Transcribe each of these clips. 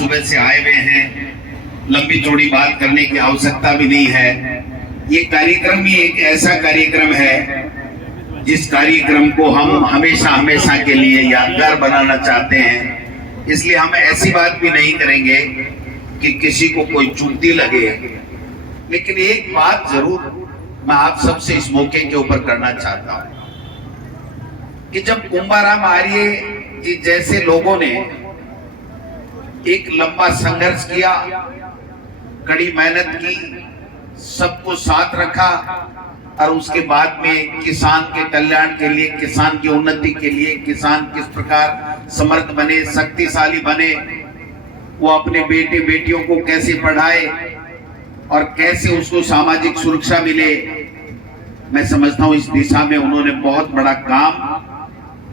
सुबह से आए हुए हैं, लंबी चौड़ी बात करने की आवश्यकता भी नहीं है। ये कार्यक्रम ही एक ऐसा कार्यक्रम है जिस कार्यक्रम को हम हमेशा हमेशा के लिए यादगार बनाना चाहते हैं। इसलिए हम ऐसी बात भी नहीं करेंगे कि किसी को कोई चुभती लगे, लेकिन एक बात जरूर मैं आप सबसे इस मौके के ऊपर करना चाहता हूं कि जब कुंभाराम आर्य जी जैसे लोगों ने एक लंबा संघर्ष किया, कड़ी मेहनत की, सबको साथ रखा और उसके बाद में किसान के कल्याण के लिए, किसान की उन्नति के लिए, किसान किस प्रकार समर्थ बने, शक्तिशाली बने, वो अपने बेटे बेटियों को कैसे पढ़ाए और कैसे उसको सामाजिक सुरक्षा मिले, मैं समझता हूं इस दिशा में उन्होंने बहुत बड़ा काम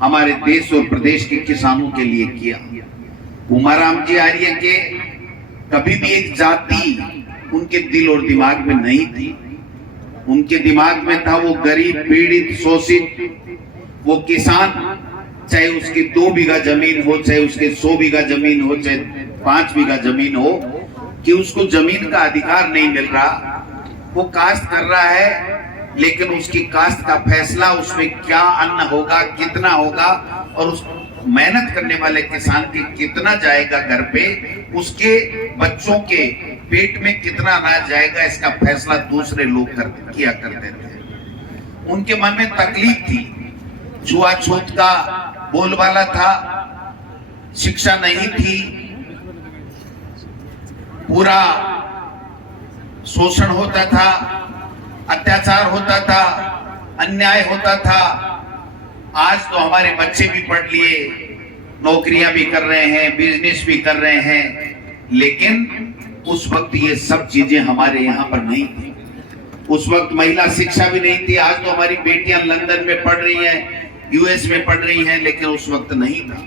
हमारे देश और प्रदेश के किसानों के लिए किया। कुंभाराम जी आर्य के कभी भी एक जाति उनके दिल और दिमाग में नहीं थी। उनके दिमाग में था वो गरीब, पीड़ित, शोषित वो किसान, चाहे उसकी 2 बीघा जमीन हो, चाहे उसके 100 बीघा जमीन हो, चाहे 5 बीघा जमीन हो, कि उसको जमीन का अधिकार नहीं मिल रहा। वो काश्त कर रहा है, लेकिन उसकी काश्त का फैसला, उसमें क्या अन्न होगा, कितना होगा और उस मेहनत करने वाले किसान के कितना जाएगा घर पे, उसके बच्चों के पेट में कितना अनाज जाएगा, इसका फैसला दूसरे लोग किया करते थे। उनके मन में तकलीफ थी, छुआछूत का बोलबाला था, शिक्षा नहीं थी, पूरा शोषण होता था, अत्याचार होता था, अन्याय होता था। आज तो हमारे बच्चे भी पढ़ लिए, नौकरियां भी कर रहे हैं, बिजनेस भी कर रहे हैं, लेकिन उस वक्त ये सब चीजें हमारे यहाँ पर नहीं थी। उस वक्त महिला शिक्षा भी नहीं थी। आज तो हमारी बेटियां लंदन में पढ़ रही हैं, यूएस में पढ़ रही हैं, लेकिन उस वक्त नहीं था।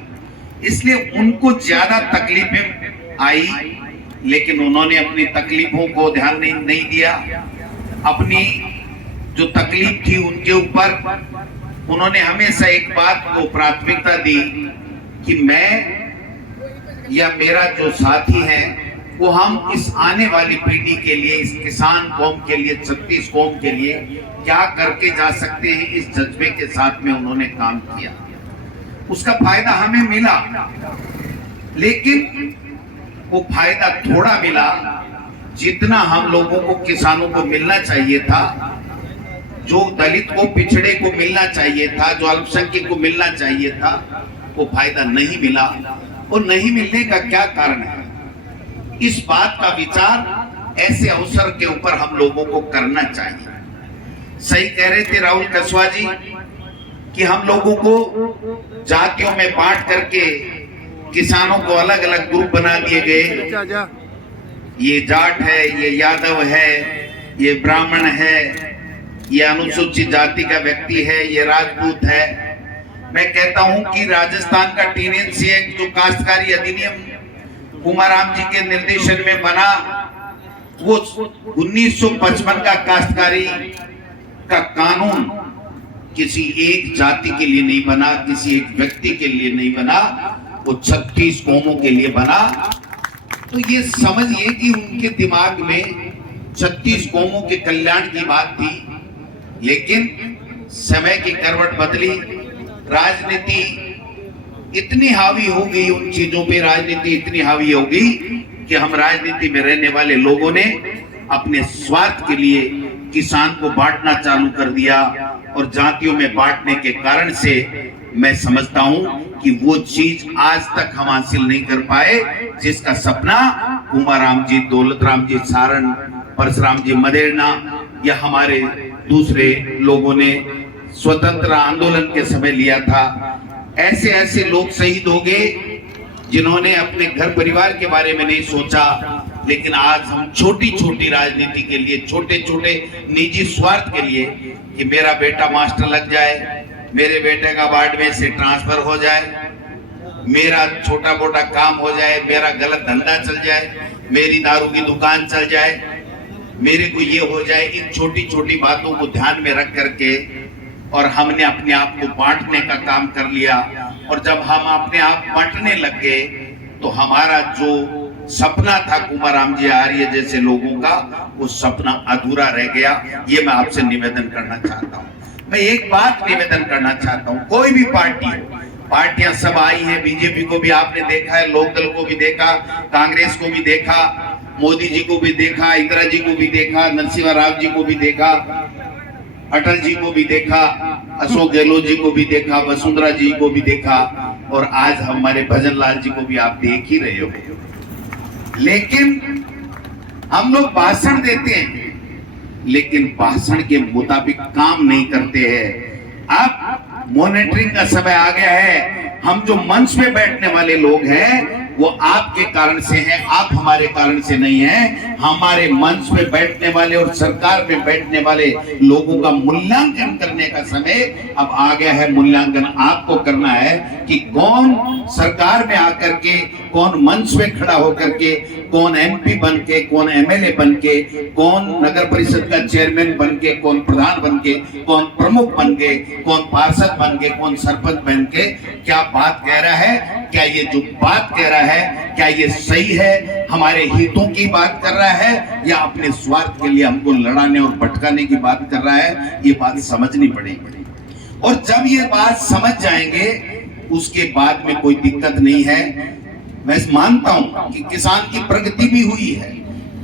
इसलिए उनको ज्यादा तकलीफें आई, लेकिन उन्होंने अपनी तकलीफों को ध्यान नहीं दिया। अपनी जो तकलीफ थी उनके ऊपर उन्होंने हमेशा एक बात को प्राथमिकता दी कि मैं या मेरा जो साथी है वो हम इस आने वाली पीढ़ी के लिए, इस किसान कौम के लिए, 36 कौम के लिए क्या करके जा सकते हैं, इस जज्बे के साथ में उन्होंने काम किया। उसका फायदा हमें मिला, लेकिन वो फायदा थोड़ा मिला जितना हम लोगों को, किसानों को मिलना चाहिए था, जो दलित को, पिछड़े को मिलना चाहिए था, जो अल्पसंख्यक को मिलना चाहिए था, वो फायदा नहीं मिला। और नहीं मिलने का क्या कारण है, इस बात का विचार ऐसे अवसर के ऊपर हम लोगों को करना चाहिए। सही कह रहे थे राहुल कसवा जी कि हम लोगों को जातियों में बांट करके किसानों को अलग अलग ग्रुप बना दिए गए। ये जाट है, ये यादव है, ये ब्राह्मण है, ये अनुसूचित जाति का व्यक्ति है, ये राजपूत है। मैं कहता हूं कि राजस्थान का टीनेज एक्ट जो काश्तकारी अधिनियम कुंभाराम जी के निर्देशन में बना, वो 1955 का काश्तकारी का कानून किसी एक जाति के लिए नहीं बना, किसी एक व्यक्ति के लिए नहीं बना, वो 36 कौमों के लिए बना। तो ये समझिए कि उनके दिमाग में 36 कौमों के कल्याण की बात थी, लेकिन समय की करवट बदली, राजनीति इतनी हावी हो गई उन चीजों पे, राजनीति इतनी हावी हो गई कि हम राजनीति में रहने वाले लोगों ने अपने स्वार्थ के लिए किसान को बांटना चालू कर दिया। और जातियों में बांटने के कारण से मैं समझता हूं कि वो चीज आज तक हम हासिल नहीं कर पाए जिसका सपना कुंभाराम जी, दौलत राम जी सारण, परशुराम जी मदेरना या हमारे दूसरे लोगों ने स्वतंत्र आंदोलन के समय लिया था। ऐसे ऐसे लोग शहीद हो गए जिन्होंने अपने घर परिवार के बारे में नहीं सोचा, लेकिन आज हम छोटी छोटी राजनीति के लिए, छोटे छोटे निजी स्वार्थ के लिए कि मेरा बेटा मास्टर लग जाए, मेरे बेटे का वार्ड में से ट्रांसफर हो जाए, मेरा छोटा मोटा काम हो जाए, मेरा गलत धंधा चल जाए, मेरी दारू की दुकान चल जाए, मेरे को ये हो जाए, इन छोटी छोटी बातों को ध्यान में रख करके और हमने अपने आप को बांटने का काम कर लिया। और जब हम अपने आप बांटने लग गए तो हमारा जो सपना था कुमाराम जी आर्य जैसे लोगों का, वो सपना अधूरा रह गया। ये मैं आपसे निवेदन करना चाहता हूँ। मैं एक बात निवेदन करना चाहता हूँ, कोई भी पार्टियां सब आई हैं, बीजेपी को भी आपने देखा है, लोकदल को भी देखा, कांग्रेस को भी देखा, मोदी जी को भी देखा, इंदिरा जी को भी देखा, नरसिम्हा राव जी को भी देखा, अटल जी को भी देखा, अशोक गहलोत जी को भी देखा, वसुंधरा जी को भी देखा, और आज हमारे भजन लाल जी को भी आप देख ही रहे हो। लेकिन हम लोग भाषण देते हैं, लेकिन भाषण के मुताबिक काम नहीं करते हैं। अब मॉनिटरिंग का समय आ गया है। हम जो मंच पे बैठने वाले लोग हैं वो आपके कारण से हैं, आप हमारे कारण से नहीं हैं। हमारे मंच पे बैठने वाले और सरकार में बैठने वाले लोगों का मूल्यांकन करने का समय अब आ गया है। मूल्यांकन आपको करना है कि कौन सरकार में आकर के, कौन मंच पे खड़ा होकर के, कौन एमपी बन के, कौन एमएलए बन के, कौन नगर परिषद का चेयरमैन बन के, कौन प्रधान बन के, कौन प्रमुख बन के, कौन पार्षद बन के, कौन सरपंच बन के क्या बात कह रहा है। क्या ये जो बात कह रहा है क्या ये सही है, हमारे हितों की बात कर रहा है, या अपने स्वार्थ के लिए हमको लड़ाने और भटकाने की बात कर रहा है। ये बात समझनी पड़ेगी। और जब ये बात समझ जाएंगे उसके बाद में कोई दिक्कत नहीं है। मैं मानता हूं कि किसान की प्रगति भी हुई है,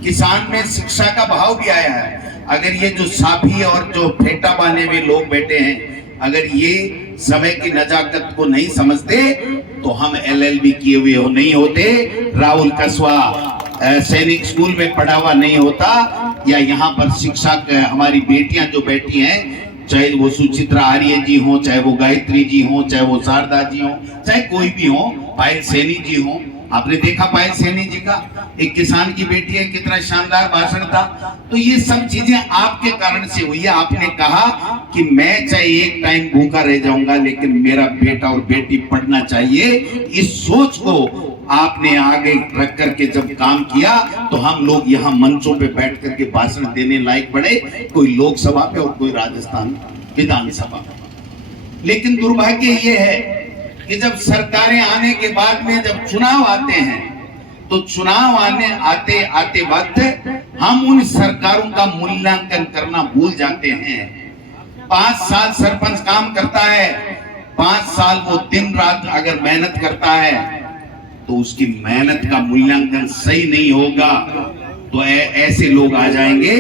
किसान में शिक्षा का भाव भी आया है। अगर ये जो साफी और जो फेटा बांधे हुए लोग बैठे हैं, अगर ये समय की नजाकत को नहीं समझते तो हम एलएलबी किए हुए नहीं होते, राहुल कसवा सैनिक स्कूल में पढ़ा हुआ नहीं होता, या यहाँ पर शिक्षा हमारी बेटियां जो बैठी हैं, चाहे वो सुचित्रा आर्य जी हो, चाहे वो गायत्री जी हो, चाहे वो शारदा जी हो, चाहे कोई भी हो, पायल सैनी जी हो। आपने देखा पायल सैनी जी का, एक किसान की बेटी है, कितना शानदार भाषण था। तो ये सब चीजें आपके कारण से हुई है। आपने कहा कि मैं चाहे एक टाइम भूखा रह जाऊंगा लेकिन मेरा बेटा और बेटी पढ़ना चाहिए। इस सोच को आपने आगे रख करके जब काम किया तो हम लोग यहाँ मंचों पे बैठ करके भाषण देने लायक बने, कोई लोकसभा पे और कोई राजस्थान विधानसभा पे। लेकिन दुर्भाग्य ये है कि जब सरकारें आने के बाद में जब चुनाव आते हैं तो चुनाव आते आते वक्त हम उन सरकारों का मूल्यांकन करना भूल जाते हैं। 5 साल सरपंच काम करता है, 5 साल वो दिन रात अगर मेहनत करता है तो उसकी मेहनत का मूल्यांकन सही नहीं होगा तो ऐसे लोग आ जाएंगे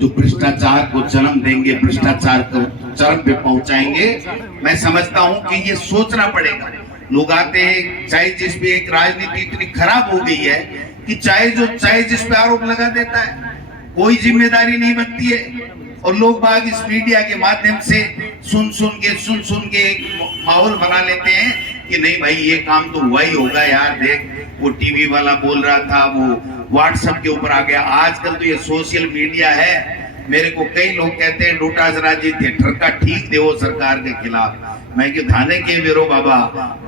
जो भ्रष्टाचार को जन्म देंगे, भ्रष्टाचार को चरम पे पहुंचाएंगे। मैं समझता हूं कि ये सोचना पड़ेगा। लोग आते हैं, चाहे जिस पे एक राजनीति इतनी खराब हो गई है कि चाहे जिस पे आरोप लगा देता है, कोई जिम्मेदारी नहीं बनती है। और लोग बाग इस मीडिया के माध्यम से सुन सुन के एक माहौल बना लेते हैं कि नहीं भाई ये काम तो हुआ ही होगा यार, देख वो टीवी वाला बोल रहा था, वो व्हाट्सएप के ऊपर आ गया। आजकल तो ये सोशल मीडिया है। मेरे को कई लोग कहते हैं डोटासरा जी थिएटर का ठीक देवो सरकार के खिलाफ। मैं कि थाने के वेरो बाबा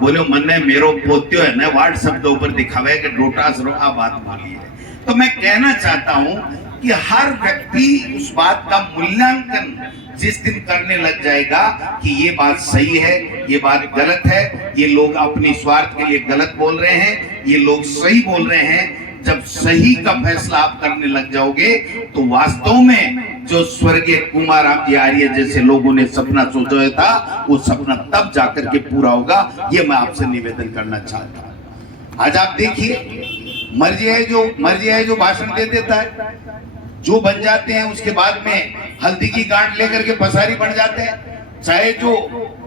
बोले मन्ने मेरो पोत्यो है ना व्हाट्सएप के ऊपर दिखावे कि डोटासरा आ बात बोली है। तो मैं कहना चाहता हूं कि हर व्यक्ति उस बात का मूल्यांकन जिस दिन करने लग जाएगा कि ये बात सही है, ये बात गलत है, ये लोग अपने स्वार्थ के लिए गलत बोल रहे हैं, ये लोग सही बोल रहे हैं, जब सही का फैसला आप करने लग जाओगे तो वास्तव में जो स्वर्गीय कुमाराम जी आर्य जैसे लोगों ने सपना सोचा था वो सपना तब जाकर के पूरा होगा। ये मैं आपसे निवेदन करना चाहता हूं। आज आप देखिए मर्जी है जो भाषण दे देता है, जो बन जाते हैं उसके बाद में हल्दी की गांठ लेकर के पसारी बन जाते हैं, चाहे जो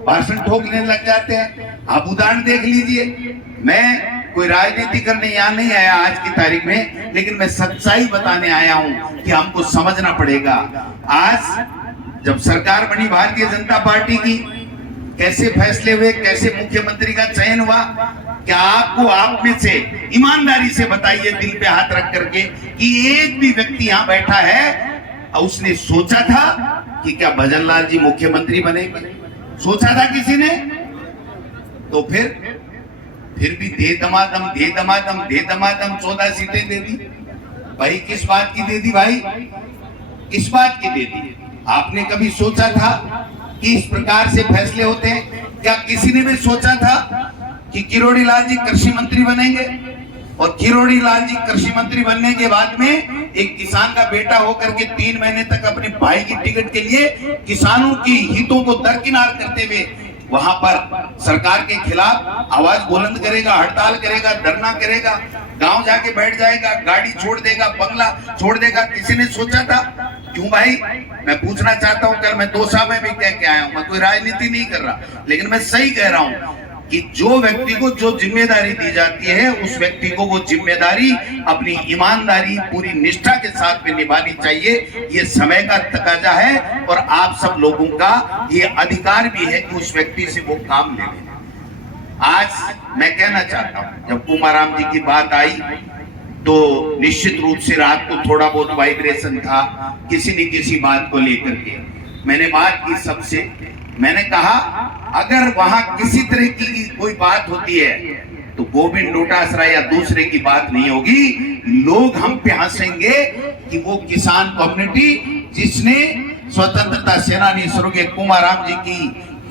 भाषण ठोकने लग जाते हैं। आप उदाहरण देख लीजिए। मैं कोई राजनीति करने यहाँ नहीं आया आज की तारीख में, लेकिन मैं सच्चाई बताने आया हूं कि हमको समझना पड़ेगा। आज जब सरकार बनी भारतीय जनता पार्टी की, कैसे फैसले हुए, कैसे मुख्यमंत्री का चयन हुआ, क्या आपको आप में से ईमानदारी से बताइए, दिल पे हाथ रख करके, कि एक भी व्यक्ति यहाँ बैठा है और उसने सोचा था कि क्या भजन लाल जी मुख्यमंत्री बनेंगे? सोचा था किसी ने? तो फिर भी दे दमादम 14 सीटें दे दी। भाई किस बात की दे दी? भाई किस बात की दे दी? आपने कभी सोचा था कि इस प्रकार से फैसले होते हैं? क्या किसी ने भी सोचा था कि किरोड़ी लाल जी कृषि मंत्री बनेंगे? और किरोड़ी लाल जी कृषि मंत्री बनने के बाद में एक किसान का बेटा होकर के 3 महीने तक अपने भाई की टिकट के लिए किसानों की हितों को दरकिनार करते हुए वहां पर सरकार के खिलाफ आवाज बुलंद करेगा, हड़ताल करेगा, धरना करेगा, गांव जाके बैठ जाएगा, गाड़ी छोड़ देगा, बंगला छोड़ देगा। किसी ने सोचा था? क्यों भाई? मैं पूछना चाहता हूं, कल मैं 2 साल में भी कह के आया हूं, मैं कोई राजनीति नहीं कर रहा, लेकिन मैं सही कह रहा हूं कि जो व्यक्ति को जो जिम्मेदारी दी जाती है उस व्यक्ति को वो जिम्मेदारी अपनी ईमानदारी पूरी निष्ठा के साथ में निभानी चाहिए। ये समय का तकाजा है और आप सब लोगों का ये अधिकार भी है कि उस व्यक्ति से वो काम ले लें। आज मैं कहना चाहता हूं, जब कुमाराम जी की बात आई तो निश्चित रूप से रात को थोड़ा बहुत वाइब्रेशन था किसी न किसी बात को लेकर के। मैंने बात की सबसे, मैंने कहा अगर वहां किसी तरह की कोई बात होती है तो गोविंद डोटासरा या दूसरे की बात नहीं होगी। लोग हम पे हंसेंगे कि वो किसान कम्युनिटी जिसने स्वतंत्रता सेनानी स्वर्गीय कुमाराम जी की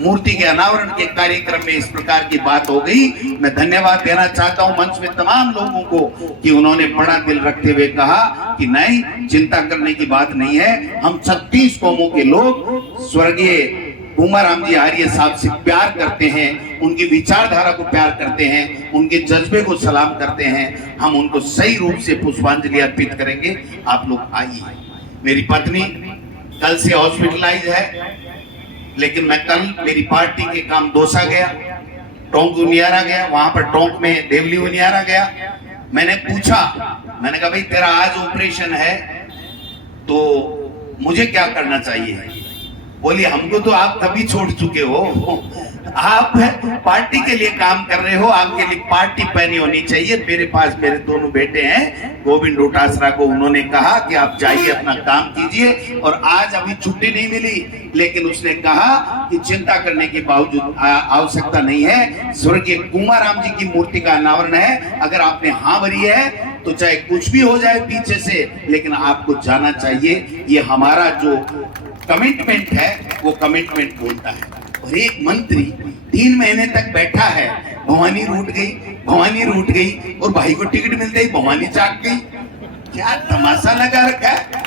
मूर्ति के अनावरण के कार्यक्रम में इस प्रकार की बात हो गई। मैं धन्यवाद देना चाहता हूं मंच में तमाम लोगों को कि उन्होंने बड़ा दिल रखते हुए कहा कि नहीं, चिंता करने की बात नहीं है। हम 36 कौमों के लोग स्वर्गीय कुमाराम जी आर्य साहब से प्यार करते हैं, उनकी विचारधारा को प्यार करते हैं, उनके जज्बे को सलाम करते हैं। हम उनको सही रूप से पुष्पांजलि अर्पित करेंगे। आप लोग आइए। मेरी पत्नी कल से हॉस्पिटलाइज है, लेकिन मैं कल मेरी पार्टी के काम दौसा गया, टोंक उनियारा गया, वहां पर टोंक में देवली उनियारा गया। मैंने पूछा, मैंने कहा भाई तेरा आज ऑपरेशन है तो मुझे क्या करना चाहिए? बोली हमको तो आप कभी छोड़ चुके हो, आप पार्टी के लिए काम कर रहे हो, आपके लिए पार्टी पहनी होनी चाहिए। मेरे पास मेरे दोनों बेटे हैं, गोविंद डोटासरा को उन्होंने कहा कि आप जाइए अपना काम कीजिए, और आज अभी छुट्टी नहीं मिली, लेकिन उसने कहा कि चिंता करने की बावजूद आवश्यकता नहीं है। स्वर्गीय कुमाराम जी की मूर्ति का अनावरण है, अगर आपने हाँ भरी है तो चाहे कुछ भी हो जाए पीछे से, लेकिन आपको जाना चाहिए। ये हमारा जो कमिटमेंट है वो कमिटमेंट बोलता है। और एक मंत्री 3 महीने तक बैठा है, भवानी रूठ गई, भवानी रूठ गई, और भाई को टिकट मिलते ही भवानी जाग गई। क्या तमाशा लगा रखा है?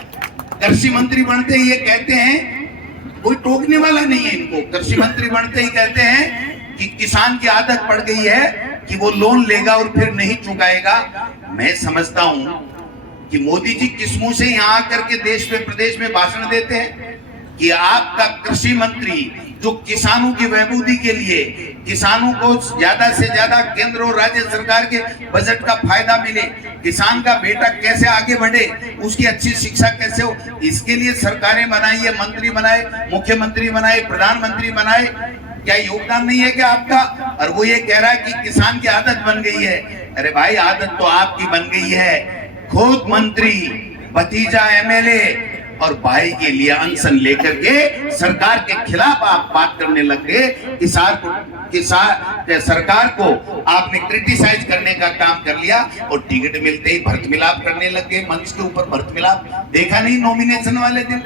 कृषि मंत्री बनते ही ये कहते हैं, कोई टोकने वाला नहीं है इनको, कृषि मंत्री बनते ही कहते हैं कि किसान की आदत पड़ गई है कि वो लोन लेगा और फिर नहीं चुकाएगा। मैं समझता हूं कि मोदी जी किस मुंह से यहाँ आकर के देश में प्रदेश में भाषण देते हैं कि आपका कृषि मंत्री जो किसानों की बहबूदी के लिए, किसानों को ज्यादा से ज्यादा केंद्र और राज्य सरकार के बजट का फायदा मिले, किसान का बेटा कैसे आगे बढ़े, उसकी अच्छी शिक्षा कैसे हो, इसके लिए सरकारें बनाई है, मंत्री बनाए, मुख्यमंत्री बनाए, प्रधानमंत्री बनाए। क्या योगदान नहीं है क्या आपका? और वो ये कह रहा है कि किसान की आदत बन गई है। अरे भाई, आदत तो आपकी बन गई है। खुद मंत्री, भतीजा एमएलए और भाई के लिए अनशन लेकर के सरकार के खिलाफ आप बात करने लग गए। सरकार को आपने क्रिटिसाइज करने का काम कर लिया और टिकट मिलते ही भर्त मिलाप करने लग गए। मंच के ऊपर भर्त मिलाप देखा नहीं नॉमिनेशन वाले दिन?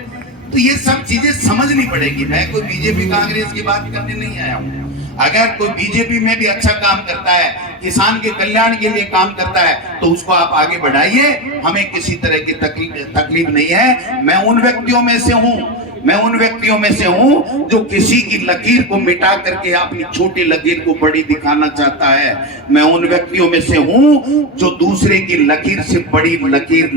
तो ये सब चीजें समझनी पड़ेगी। मैं कोई बीजेपी कांग्रेस की बात करने नहीं आया हूं। अगर कोई बीजेपी में भी अच्छा काम करता है, किसान के कल्याण के लिए काम करता है, तो उसको आप आगे बढ़ाइए। हमें किसी तरह की तकलीफ नहीं है। मैं उन व्यक्तियों में से हूं जो किसी की लकीर को मिटा करके अपनी छोटी लकीर को बड़ी दिखाना चाहता है। मैं उन व्यक्तियों में से हूं जो दूसरे की लकीर से बड़ी लकीर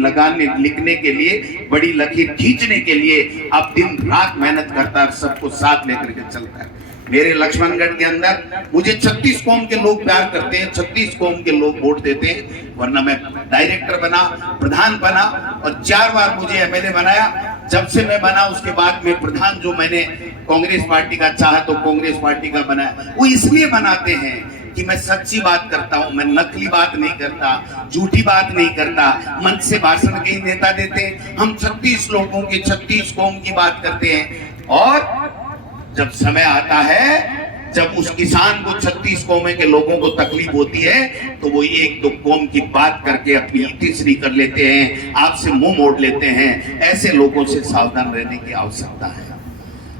लिखने के लिए, बड़ी लकीर खींचने के लिए अब दिन रात मेहनत करता है, सबको साथ लेकर के चलता है। मेरे लक्ष्मणगढ़ के अंदर मुझे 36 कौम के लोग प्यार करते हैं, 36 कौम के लोग वोट देते हैं, वरना मैं डायरेक्टर बना, प्रधान बना और 4 बार मुझे एमएलए बनाया। जब से मैं बना उसके बाद में प्रधान जो मैंने कांग्रेस पार्टी का चाहा तो कांग्रेस पार्टी का बनाया। वो इसलिए बनाते हैं कि मैं सच्ची बात करता हूं, मैं नकली बात नहीं करता, झूठी बात नहीं करता। मंच से भाषण कई नेता देते हैं, हम 36 लोगों की 36 कौम की बात करते हैं। और जब समय आता है, जब उस किसान को 36 कौमे के लोगों को तकलीफ होती है, तो वो 1-2 कौम की बात करके अपनी तीसरी कर लेते हैं, आपसे मुंह मोड़ लेते हैं। ऐसे लोगों से सावधान रहने की आवश्यकता है।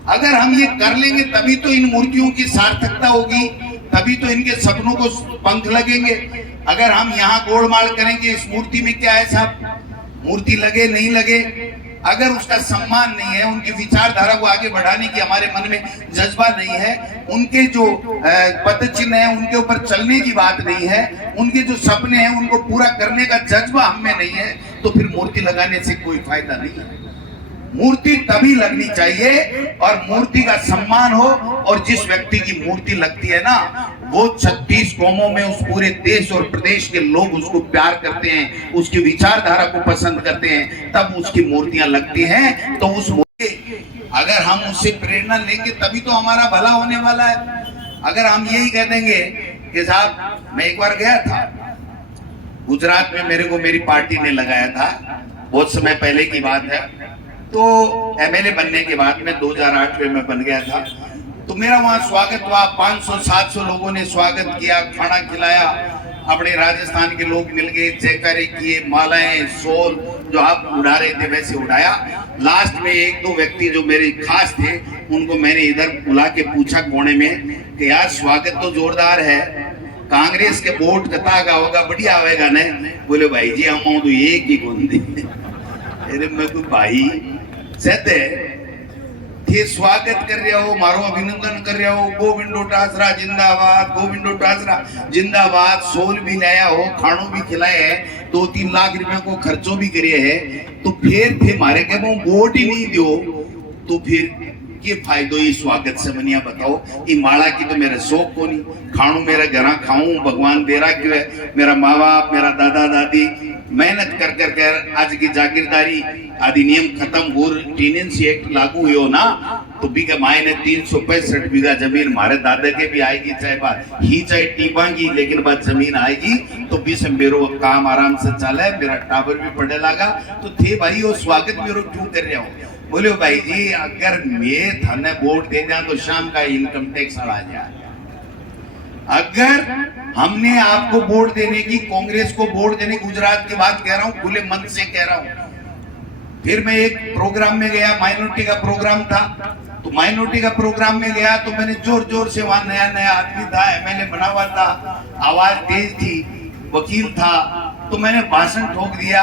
अगर हम ये कर लेंगे तभी तो इन मूर्तियों की सार्थकता होगी, तभी तो इनके सपनों को पंख लगेंगे। अगर हम यहाँ गोलमाल करेंगे इस मूर्ति में क्या है साहब, मूर्ति लगे नहीं लगे, अगर उसका सम्मान नहीं है, उनकी विचारधारा को आगे बढ़ाने की हमारे मन में जज्बा नहीं है, उनके जो पद चिन्ह है उनके ऊपर चलने की बात नहीं है, उनके जो सपने हैं उनको पूरा करने का जज्बा हम में नहीं है, तो फिर मूर्ति लगाने से कोई फायदा नहीं है। मूर्ति तभी लगनी चाहिए और मूर्ति का सम्मान हो, और जिस व्यक्ति की मूर्ति लगती है ना, वो 36 कौमों में उस पूरे देश और प्रदेश के लोग उसको प्यार करते हैं, उसकी विचारधारा को पसंद करते हैं, तब उसकी मूर्तियां लगती हैं। तो उस अगर हम उससे प्रेरणा लेंगे तभी तो हमारा भला होने वाला है। अगर हम यही कह देंगे कि साहब, मैं एक बार गया था गुजरात में, मेरे को मेरी पार्टी ने लगाया था, बहुत समय पहले की बात है, तो एमएलए बनने के बाद में 2008 में मैं बन गया था, तो मेरा वहां स्वागत हुआ, 500-700 लोगों ने स्वागत किया, खाना खिलाया, अपने राजस्थान के लोग मिल गए, जयकारे किए, मालाएं, शॉल जो आप उड़ा रहे थे वैसे उड़ाया। लास्ट में 1-2 व्यक्ति जो मेरे खास थे, उनको मैंने इधर बुला के पूछा कोने में कि यार स्वागत तो जोरदार है, कांग्रेस के वोट कता होगा, बढ़िया आवेगा न? बोले भाई जी हम तो एक ही गुंदी। अरे मैं कोई भाई सत्य थे स्वागत कर रहे हो, मारो अभिनंदन कर रहे हो, गोविंद डोटासरा जिंदाबाद, गोविंद डोटासरा जिंदाबाद, सोल भी लाया हो, खानों भी खिलाए है, 2-3 लाख रुपए को खर्चो भी करे है, तो फिर थे मारे के वो वोट ही नहीं दो, तो फिर ये फायदो ही स्वागत से बनिया बताओ। ये माला की तो मेरा शौक को नहीं, खाणू मेरा घर खाऊं, भगवान दे रहा क्यों है, मेरा माँ बाप, मेरा दादा दादी मेहनत कर कर कर आज की जागीरदारी अधिनियम खत्म हो, टेनेंसी एक्ट लागू हुई ना, तो बीघा मायने 365 बीघा जमीन हमारे दादा के भी आएगी, चाहे बात ही चाहे टीपांगी, लेकिन बात जमीन आएगी, तो भी से मेरो काम आराम से चला है, मेरा टावर भी पड़े लगा, तो थे भाई वो स्वागत मेरो क्यों कर रहे हो? बोले भाई जी अगर मैं थाने वोट दे दिया तो शाम का इनकम टैक्स आ जाए। अगर हमने आपको वोट देने की, कांग्रेस को वोट देने, गुजरात की बात कह रहा हूं, खुले मन से कह रहा हूं। फिर मैं एक प्रोग्राम में गया, माइनॉरिटी का प्रोग्राम था, तो माइनॉरिटी का प्रोग्राम में गया तो मैंने जोर जोर से, वहां नया नया आदमी था, एमएलए बना हुआ था, आवाज तेज थी, वकील था, तो मैंने भाषण ठोक दिया।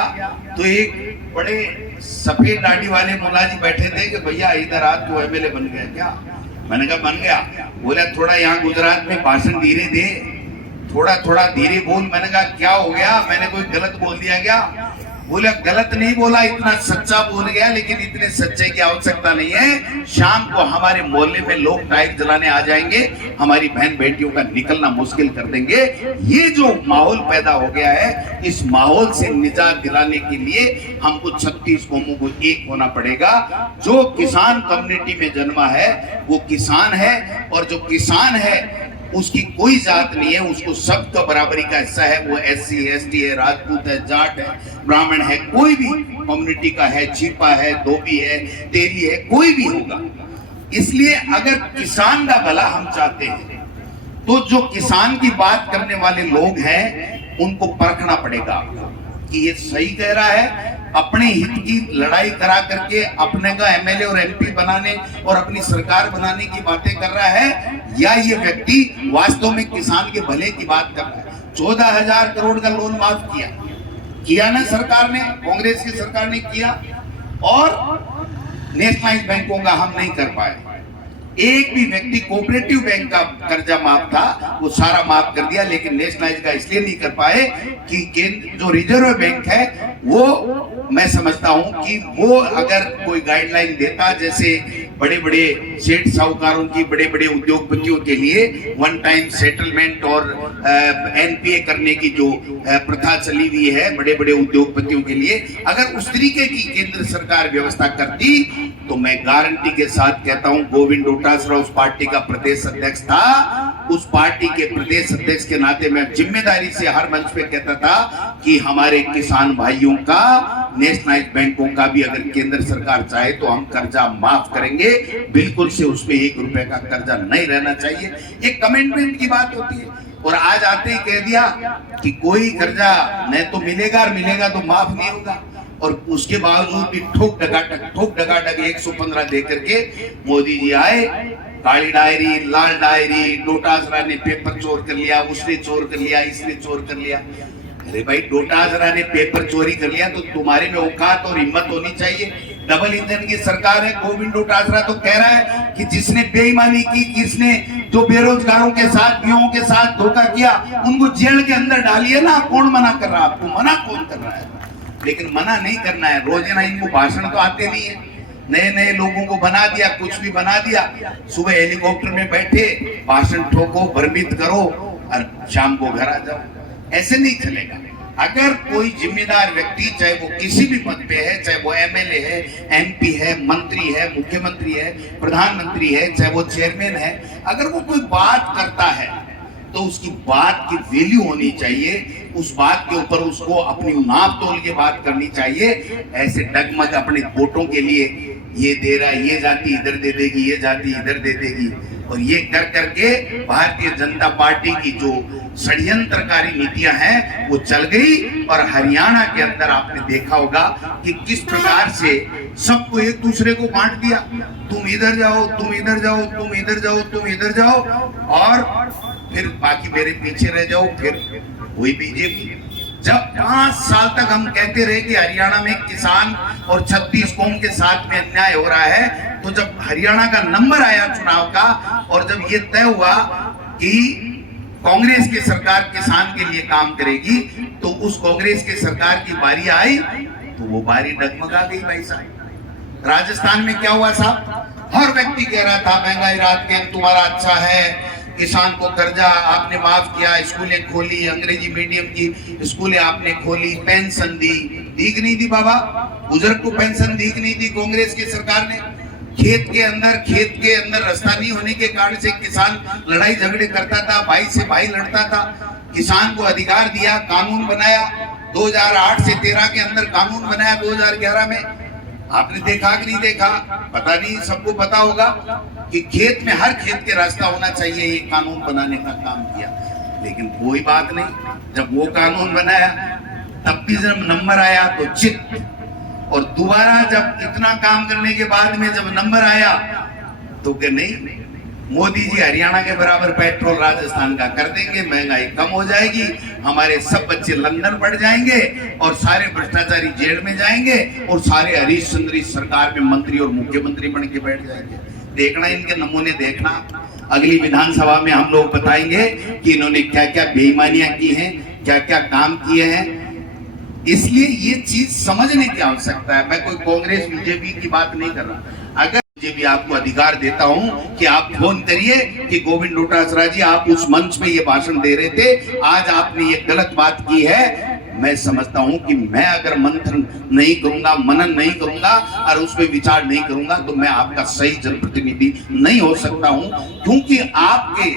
तो एक बड़े सफेद दाढ़ी वाले मुलाजी बैठे थे कि भैया इधर आ, तू एमएलए बन गया क्या? मैंने कहा बन गया। बोला थोड़ा यहाँ गुजरात में भाषण धीरे दे, थोड़ा थोड़ा धीरे बोल। मैंने कहा क्या हो गया, मैंने कोई गलत बोल दिया क्या? बोला गलत नहीं बोला, इतना सच्चा बोल गया, लेकिन इतने सच्चे की आवश्यकता नहीं है। शाम को हमारे मोहल्ले में लोग टाइट जलाने आ जाएंगे, हमारी बहन बेटियों का निकलना मुश्किल कर देंगे। ये जो माहौल पैदा हो गया है, इस माहौल से निजात दिलाने के लिए हमको 36 कौमों को एक होना पड़ेगा। जो किसान कम्युनिटी में जन्मा है वो किसान है, और जो किसान है उसकी कोई जात नहीं है, उसको सबका बराबरी का हिस्सा है। वो SC ST है, राजपूत है, जाट है, ब्राह्मण है, कोई भी कम्युनिटी का है, छिपा है, धोबी है, तेली है, कोई भी होगा। इसलिए अगर किसान का भला हम चाहते हैं तो जो किसान की बात करने वाले लोग हैं उनको परखना पड़ेगा कि ये सही कह रहा है, अपने हित की लड़ाई करा करके अपने का MLA और MP बनाने और अपनी सरकार बनाने की बातें कर रहा है, या ये व्यक्ति वास्तव में किसान के भले की बात कर रहा है। 14,000 करोड़ का लोन माफ किया ना सरकार ने, कांग्रेस की सरकार ने किया, और नेशनलाइज बैंकों का हम नहीं कर पाए। एक भी व्यक्ति, कोऑपरेटिव बैंक का कर्जा माफ था वो सारा माफ कर दिया, लेकिन नेशनलाइज का इसलिए नहीं कर पाए कि केंद्र जो रिजर्व बैंक है वो, मैं समझता हूं कि वो अगर कोई गाइडलाइन देता, जैसे बड़े बड़े सेठ साहूकारों की, बड़े बड़े उद्योगपतियों के लिए वन टाइम सेटलमेंट और NPA करने की जो प्रथा चली हुई है बड़े बड़े उद्योगपतियों के लिए, अगर उस तरीके की केंद्र सरकार व्यवस्था करती तो मैं गारंटी के साथ कहता हूं, गोविंद डोटासरा उस पार्टी का प्रदेश अध्यक्ष था, उस पार्टी के प्रदेश अध्यक्ष के नाते मैं जिम्मेदारी से हर मंच पे कहता था कि हमारे किसान भाइयों का, नेशनलाइज बैंकों का भी अगर केंद्र सरकार चाहे तो हम कर्जा माफ करेंगे, बिल्कुल से उसमें 1 रुपए का कर्जा नहीं रहना चाहिए। एक कमिटमेंट की बात होती है, और आज आते ही कह दिया कि कोई कर्जा न तो मिलेगा तो माफ नहीं होगा, और उसके बावजूद भी ठोक डगाटक 115 दे करके मोदी जी आए काली डायरी, लाल डायरी, डोटासरा ने पेपर चोर कर लिया, उसने चोर कर लिया, इसने चोर कर लिया। अरे भाई, डोटासरा ने पेपर चोरी कर लिया तो तुम्हारे में औकात और हिम्मत होनी चाहिए। डबल इंजन की सरकार है। गोविंद डोटासरा तो कह रहा है कि जिसने बेईमानी की, किसने जो बेरोजगारों के साथ, युवाओं के साथ धोखा किया, उनको जेल के अंदर डालिए ना। कौन मना कर रहा है आपको? मना कौन कर रहा है? लेकिन मना नहीं करना है। रोजाना इनको भाषण तो आते नहीं है। नए नए लोगों को बना दिया, कुछ भी बना दिया। सुबह हेलीकॉप्टर में बैठे भाषण ठोको, भ्रमित करो और शाम को घर आ जाओ। ऐसे नहीं चलेगा। अगर कोई जिम्मेदार व्यक्ति, चाहे वो किसी भी पद पे है, चाहे वो एमएलए है, एमपी है, मंत्री है, मुख्यमंत्री है, प्रधानमंत्री है, चाहे वो चेयरमैन है, अगर वो कोई बात करता है तो उसकी बात की वैल्यू होनी चाहिए। उस बात के ऊपर उसको अपनी नाप तोल के बात करनी चाहिए। ऐसे डगमग अपने वोटों के लिए ये दे रहा है, ये जाति इधर दे देगी, ये जाति इधर दे देगी, और ये कर करके भारतीय जनता पार्टी की जो षड्यंत्रकारी नीतियां हैं वो चल गई। और हरियाणा के अंदर आपने देखा होगा कि किस प्रकार से सबको एक दूसरे को बांट दिया। तुम इधर जाओ, तुम इधर जाओ, तुम इधर जाओ, तुम इधर जाओ, और फिर बाकी मेरे पीछे रह जाओ। फिर वही बीजेपी। जब 5 साल तक हम कहते रहे कि हरियाणा में किसान और 36 कौम के साथ में अन्याय हो रहा है, तो जब हरियाणा का नंबर आया चुनाव का, और जब ये तय हुआ कि कांग्रेस की सरकार किसान के लिए काम करेगी, तो उस कांग्रेस की सरकार की बारी आई तो वो बारी डगमगा गई भाई साहब। राजस्थान में क्या हुआ साहब? हर व्यक्ति कह रहा था महंगाई रात के तुम्हारा अच्छा है, किसान को कर्जा आपने माफ किया, स्कूलें खोली, अंग्रेजी मीडियम की स्कूलें आपने खोली, पेंशन दी कि नहीं दी बाबा? बुजुर्ग को पेंशन दी कि नहीं दी कांग्रेस की सरकार ने? खेत के अंदर रास्ता नहीं होने के कारण से किसान लड़ाई झगड़े करता था, भाई से भाई लड़ता था। किसान को अधिकार दिया, कानून बनाया। 2008 से 13 के अंदर कानून बनाया, 2011 में। आपने देखा कि नहीं देखा पता नहीं, सबको पता होगा कि खेत में हर खेत के रास्ता होना चाहिए, ये कानून बनाने का काम किया। लेकिन कोई बात नहीं, जब वो कानून बनाया तब भी जब नंबर आया तो चित, और दोबारा जब इतना काम करने के बाद में जब नंबर आया तो कि नहीं, मोदी जी हरियाणा के बराबर पेट्रोल राजस्थान का कर देंगे, महंगाई कम हो जाएगी, हमारे सब बच्चे लंदन पढ़ जाएंगे और सारे भ्रष्टाचारी जेल में जाएंगे और सारे हरीश चंद्र सरकार में मंत्री और मुख्यमंत्री बन के बैठ जाएंगे। देखना इनके नमूने, देखना अगली विधानसभा में हम लोग बताएंगे कि इन्होंने क्या क्या बेईमानियां की हैं, क्या क्या काम किए हैं। इसलिए ये चीज समझने की आवश्यकता है। मैं कोई कांग्रेस बीजेपी की बात नहीं कर रहा। अगर मुझे भी आपको अधिकार देता हूं कि आप फोन करिए कि गोविंद डोटासरा जी आप उस मंच पे ये भाषण दे रहे थे, आज आपने ये गलत बात की है। मैं समझता हूं कि मैं अगर मंथन नहीं करूंगा, मनन नहीं करूंगा और उस पर विचार नहीं करूंगा तो मैं आपका सही जनप्रतिनिधि नहीं हो सकता हूं। क्योंकि आपके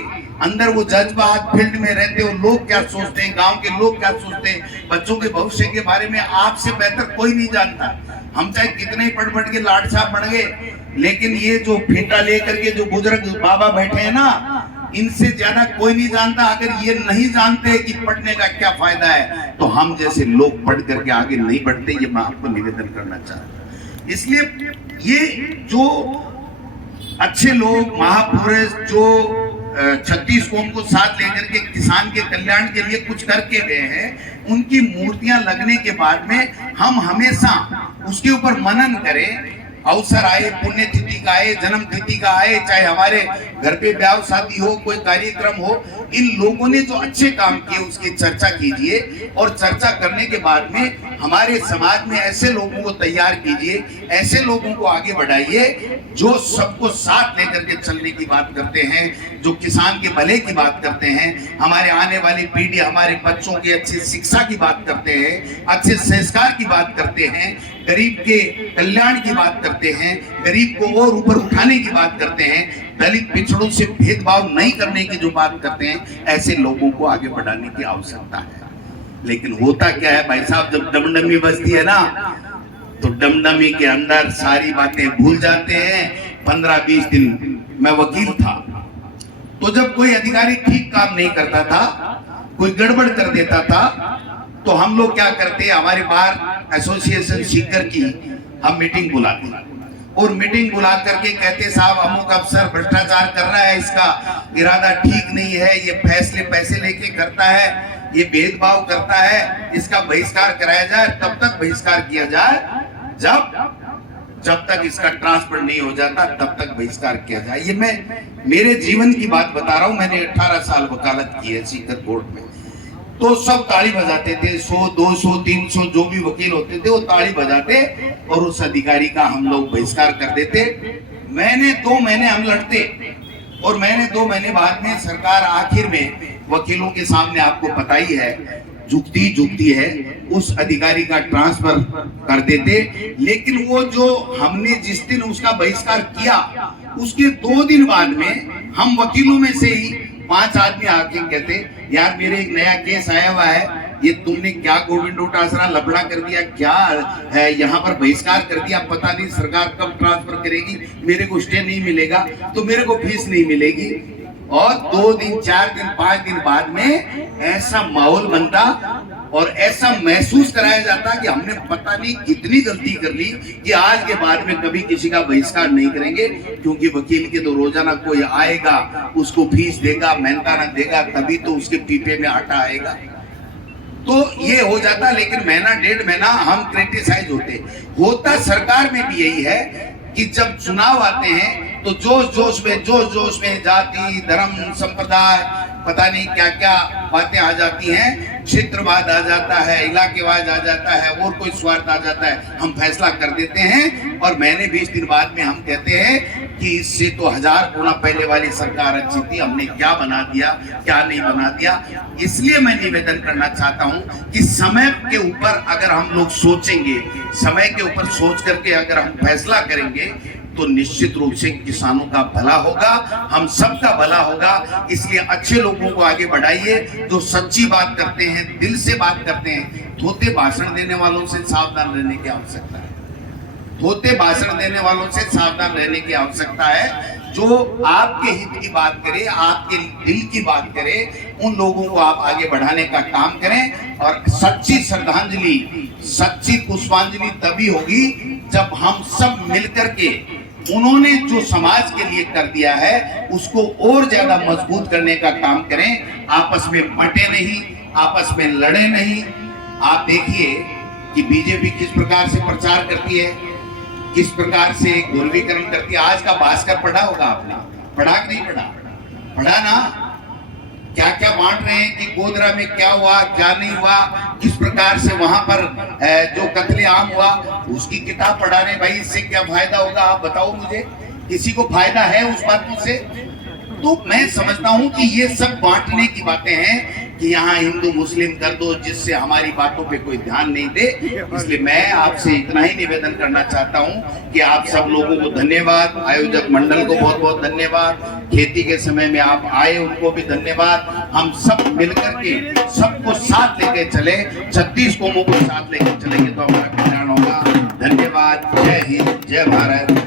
अंदर वो जज्बात, फील्ड में रहते हो, लोग क्या सोचते हैं, गांव के लोग क्या सोचते हैं, बच्चों के भविष्य के बारे में आपसे बेहतर कोई नहीं जानता। हम चाहे कितने ही पढ़ के लाट साहब बन गए, लेकिन ये जो फेंटा लेकर के जो बुजुर्ग बाबा बैठे हैं ना, इनसे ज्यादा कोई नहीं जानता। अगर ये नहीं जानते कि पढ़ने का क्या फायदा है तो हम जैसे लोग पढ़ करके आगे नहीं बढ़ते। ये मैं आपको निवेदन करना चाहता हूं। इसलिए ये जो अच्छे लोग, महापुरुष जो 36 कौम को साथ लेकर के किसान के कल्याण के लिए कुछ करके गए हैं, उनकी मूर्तियां लगने के बाद में हम हमेशा उसके ऊपर मनन करें। अवसर आए, पुण्यतिथि का आए, जन्म तिथि का आए, चाहे हमारे घर पे ब्याह शादी हो, कोई कार्यक्रम हो, इन लोगों ने जो अच्छे काम किए उसकी चर्चा कीजिए। और चर्चा करने के बाद में हमारे समाज में ऐसे लोगों को तैयार कीजिए, ऐसे लोगों को आगे बढ़ाइए जो सबको साथ लेकर के चलने की बात करते हैं, जो किसान के भले की बात करते हैं, हमारे आने वाली पीढ़ी, हमारे बच्चों की अच्छी शिक्षा की बात करते हैं, अच्छे संस्कार की बात करते हैं, गरीब के कल्याण की बात करते हैं, गरीब को और ऊपर उठाने की बात करते हैं, दलित पिछड़ों से भेदभाव नहीं करने की जो बात करते हैं, ऐसे लोगों को आगे बढ़ाने की आवश्यकता है। लेकिन होता क्या है भाई साहब, जब डमडमी बजती है ना तो डमडमी के अंदर सारी बातें भूल जाते हैं। 15-20 दिन मैं वकील था, तो जब कोई अधिकारी ठीक काम नहीं करता था, कोई गड़बड़ कर देता था, तो हम लोग क्या करते, हमारे बार एसोसिएशन सीकर की हम मीटिंग बुलाते, और मीटिंग बुला करके कहते साहब अमुक अफसर भ्रष्टाचार कर रहा है, इसका इरादा ठीक नहीं है, ये फैसले पैसे लेके करता है, ये भेदभाव करता है, इसका बहिष्कार कराया जाए। तब तक बहिष्कार किया जाए जब तक इसका ट्रांसफर नहीं हो जाता तब तक बहिष्कार किया जाए। ये मैं मेरे जीवन की बात बता रहा हूं। मैंने 18 साल वकालत की है सीकर कोर्ट में। तो सब ताली बजाते थे, 100 200 300 जो भी वकील होते थे वो ताली बजाते और उस अधिकारी का हम लोग बहिष्कार कर देते। मैंने 2 महीने हम लड़ते और मैंने 2 महीने बाद में सरकार आखिर में वकीलों के सामने आपको पता ही है जुगती है, उस अधिकारी का ट्रांसफर कर देते। लेकिन वो जो हमने जिस दिन उसका बहिष्कार किया उसके 2 दिन बाद में हम वकीलों में से ही 5 आदमी आके कहते यार मेरे एक नया केस आया हुआ है, ये तुमने क्या गोविंद डोटासरा लफड़ा कर दिया, क्या है यहाँ पर बहिष्कार कर दिया, पता नहीं सरकार कब ट्रांसफर करेगी, मेरे को स्टे नहीं मिलेगा तो मेरे को फीस नहीं मिलेगी। और 2 दिन 4 दिन 5 दिन बाद में ऐसा माहौल बनता और ऐसा महसूस कराया जाता कि हमने पता नहीं कितनी गलती कर ली कि आज के बाद में कभी किसी का बहिष्कार नहीं करेंगे, क्योंकि वकील के तो रोजाना कोई आएगा, उसको फीस देगा, मेहनताना देगा, तभी तो उसके पीपे में आटा आएगा। तो ये हो जाता। लेकिन महीना 1.5 महीना हम क्रिटिसाइज होता सरकार में भी यही है कि जब चुनाव आते हैं तो जोश जोश में जाति धर्म संप्रदाय पता नहीं क्या क्या बातें आ जाती हैं, क्षेत्रवाद आ जाता है, इलाकेवाद आ जाता है, और कोई स्वार्थ आ जाता है, हम फैसला कर देते हैं और महीने 20 दिन बाद में हम कहते हैं कि इससे तो 1000 गुना पहले वाली सरकार अच्छी थी, हमने क्या बना दिया क्या नहीं बना दिया। इसलिए मैं निवेदन करना चाहता हूं कि समय के ऊपर अगर हम लोग सोचेंगे, समय के ऊपर सोच करके अगर हम फैसला करेंगे तो निश्चित रूप से किसानों का भला होगा, हम सबका भला होगा। इसलिए अच्छे लोगों को आगे बढ़ाइए, जो सच्ची बात करते हैं, दिल से बात करते हैं। धोते भाषण देने वालों से सावधान रहने की आवश्यकता है, धोते भाषण देने वालों से सावधान रहने की आवश्यकता है। जो आपके हित की बात करे, आपके दिल की बात करे, उन लोगों को आप आगे बढ़ाने का काम करें। और सच्ची श्रद्धांजलि, सच्ची पुष्पांजलि तभी होगी जब हम सब मिलकर के उन्होंने जो समाज के लिए कर दिया है उसको और ज्यादा मजबूत करने का काम करें। आपस में बंटे नहीं, आपस में लड़े नहीं। आप देखिए कि बीजेपी किस प्रकार से प्रचार करती है, किस प्रकार से गोलवीकरण करती है। आज का भास्कर पढ़ा होगा आपने, पढ़ा कि नहीं पढ़ा? पढ़ा ना, क्या क्या बांट रहे हैं कि गोधरा में क्या हुआ क्या नहीं हुआ, किस प्रकार से वहां पर जो कत्लेआम हुआ उसकी किताब पढ़ा रहे। भाई इससे क्या फायदा होगा आप बताओ मुझे, किसी को फायदा है उस बातों से? तो मैं समझता हूं कि ये सब बांटने की बातें हैं कि यहाँ हिंदू मुस्लिम कर दो, जिससे हमारी बातों पे कोई ध्यान नहीं दे। इसलिए मैं आपसे इतना ही निवेदन करना चाहता हूँ कि आप सब लोगों को धन्यवाद, आयोजक मंडल को बहुत बहुत धन्यवाद, खेती के समय में आप आए उनको भी धन्यवाद। हम सब मिलकर के सबको साथ लेके चले, 36 कौमों को साथ लेके चलेंगे तो हमारा कल्याण होगा। धन्यवाद। जय हिंद, जय भारत।